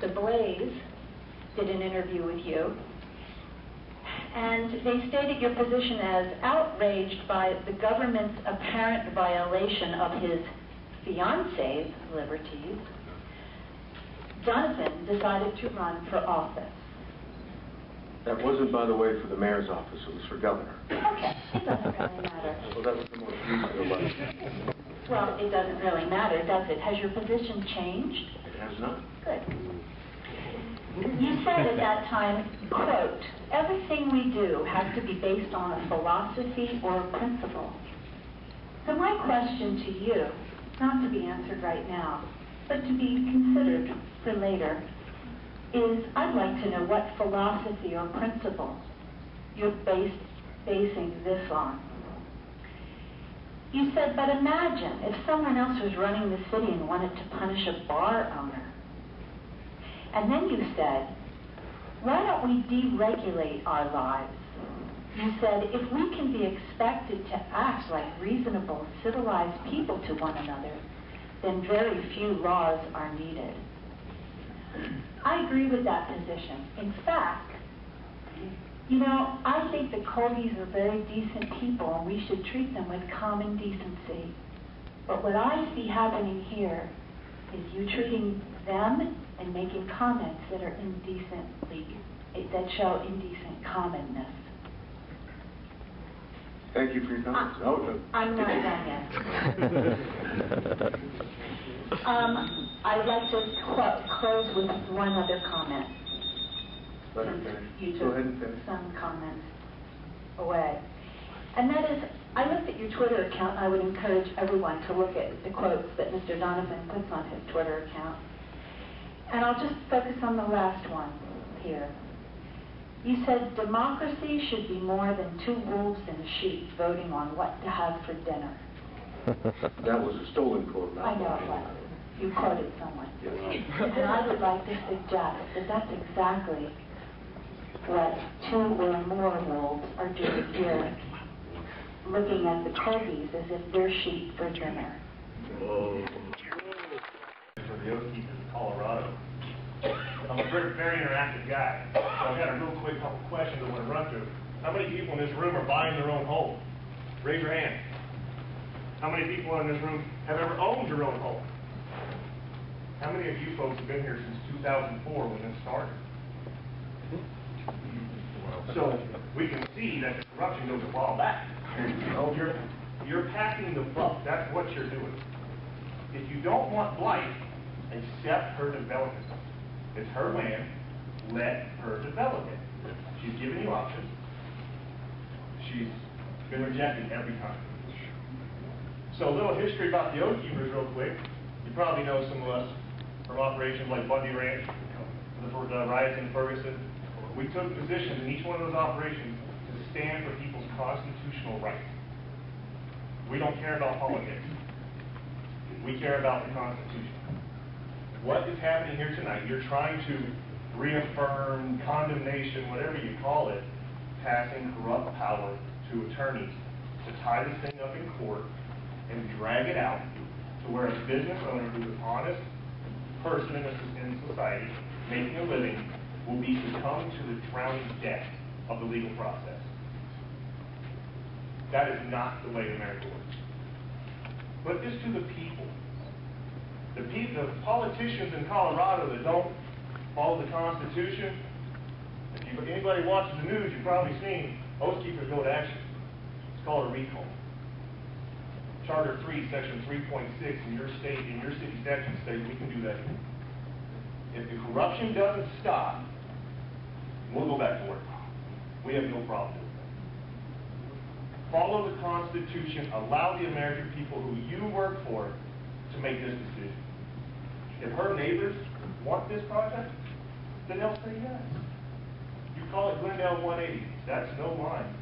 The Blaze did an interview with you, and they stated your position as outraged by the government's apparent violation of his fiancé's liberties. Jonathan decided to run for office. That wasn't, by the way, for the mayor's office. It was for governor. Okay, it doesn't really matter. Well, that was the most recent election. Well, it doesn't really matter, does it? Has your position changed? It has not. Good. You said at that time, quote, everything we do has to be based on a philosophy or a principle. So my question to you, not to be answered right now, but to be considered for later, is I'd like to know what philosophy or principle you're basing this on. You said, but imagine if someone else was running the city and wanted to punish a bar owner. And then you said, why don't we deregulate our lives? You said, if we can be expected to act like reasonable, civilized people to one another, then very few laws are needed. I agree with that position. In fact, you know, I think the Kholghys are very decent people and we should treat them with common decency. But what I see happening here is you treating them and making comments that are that show indecent commonness. Thank you for your comments. I'm not done yet. I'd like to close with one other comment. Let him finish. You Go took ahead and finish. some comments away. And that is, I looked at your Twitter account. I would encourage everyone to look at the quotes that Mr. Donovan puts on his Twitter account. And I'll just focus on the last one here. You said democracy should be more than two wolves in a sheep voting on what to have for dinner. That was a stolen quote. I know it was. You quoted someone. Yes. And I would like to suggest that that's exactly what two or more wolves are doing here, looking at the Kholghys as if they're sheep for dinner. For the Oath Keepers of Colorado. I'm a very interactive guy, so I've got a real quick couple questions I want to run through. How many people in this room are buying their own home? Raise your hand. How many people in this room have ever owned your own home? How many of you folks have been here since 2004 when this started? So we can see that the corruption goes a while back. You're passing the buck. That's what you're doing. If you don't want Blythe, accept her development. It's her land. Let her develop it. She's given you options. She's been rejected every time. So a little history about the Oath Keepers real quick. You probably know some of us from operations like Bundy Ranch, the riots in Ferguson. We took positions in each one of those operations to stand for people's constitutional rights. We don't care about politics. We care about the Constitution. What is happening here tonight? You're trying to reaffirm condemnation, whatever you call it, passing corrupt power to attorneys to tie this thing up in court and drag it out to where a business owner who's an honest person in society making a living will be succumbed to the drowning death of the legal process. That is not the way America works. Put this to the people. The politicians in Colorado that don't follow the Constitution, if anybody watches the news, you've probably seen Oath Keepers go to action. It's called a recall. Charter 3, Section 3.6 in your state, in your city statute states we can do that. If the corruption doesn't stop, we'll go back to work. We have no problem with that. Follow the Constitution. Allow the American people who you work for to make this decision. If her neighbors want this project, then they'll say yes. You call it Glendale 180. That's no line.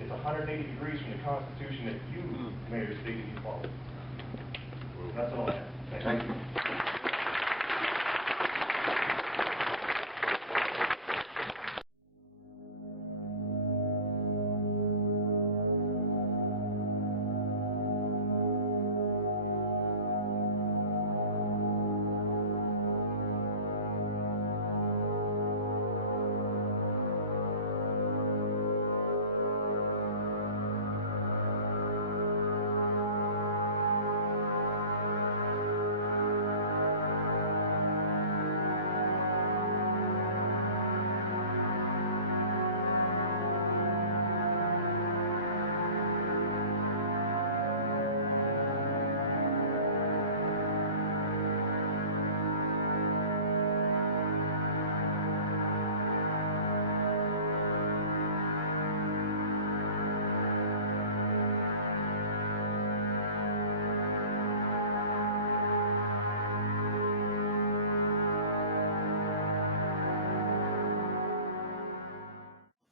It's 180 degrees from the Constitution that you, Mayor, stated you follow. That's all I have. Thank you.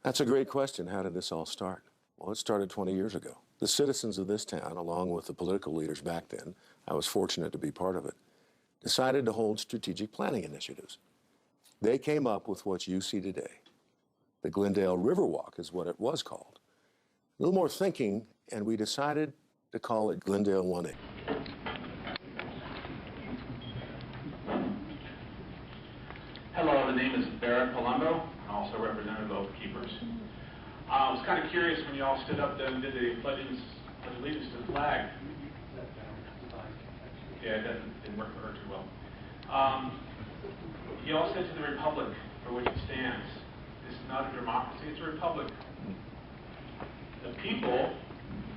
That's a great question. How did this all start? Well, it started 20 years ago. The citizens of this town, along with the political leaders back then, I was fortunate to be part of it, decided to hold strategic planning initiatives. They came up with what you see today. The Glendale Riverwalk is what it was called. A little more thinking, and we decided to call it Glendale 1A. Hello, the name is Barrett Palumbo, also representative of Keepers. I was kind of curious when you all stood up there and did the pledge allegiance to the flag. Yeah, it didn't work for her too well. You all said to the republic for which it stands. This is not a democracy, it's a republic. The people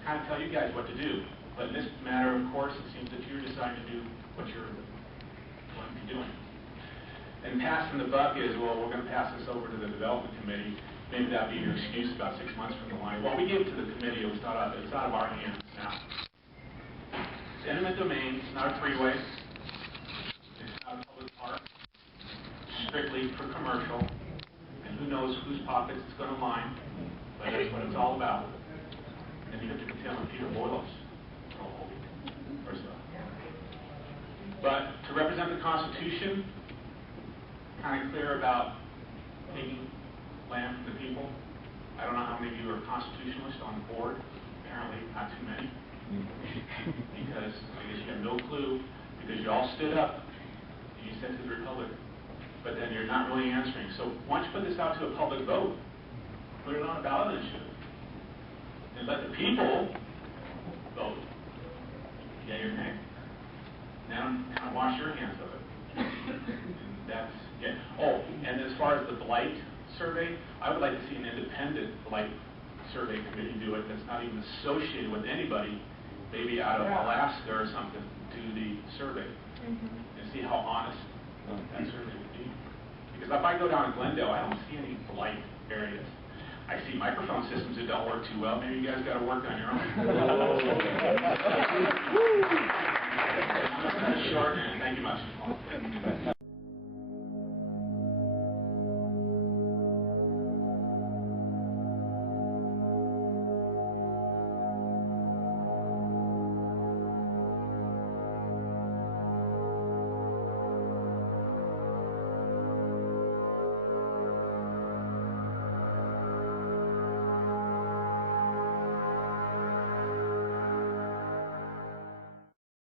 kind of tell you guys what to do. But in this matter, of course, it seems that you're deciding to do what you're going to be doing. And passing the buck is, well, we're going to pass this over to the development committee. Maybe that'd be your excuse about 6 months from the line. Well, we gave it to the committee. It's out of our hands now. It's eminent domain. It's not a freeway. It's not a public park. It's strictly for commercial. And who knows whose pockets it's going to line. But that's what it's all about. And you have to contend with Peter Boyle's. But to represent the Constitution, kind of clear about taking land from the people. I don't know how many of you are constitutionalists on the board. Apparently not too many. Because I guess you have no clue, because you all stood up and you said to the republic, but then you're not really answering. So why don't you put this out to a public vote? Put it on a ballot initiative. And let the people vote. Yea or nay. Now kind of wash your hands of it. And that's, yeah. Oh, and as far as the blight survey, I would like to see an independent blight survey committee do it that's not even associated with anybody, maybe out of Alaska or something, do the survey and see how honest that survey would be. Because if I go down to Glendale, I don't see any blight areas. I see microphone systems that don't work too well. Maybe you guys got to work on your own.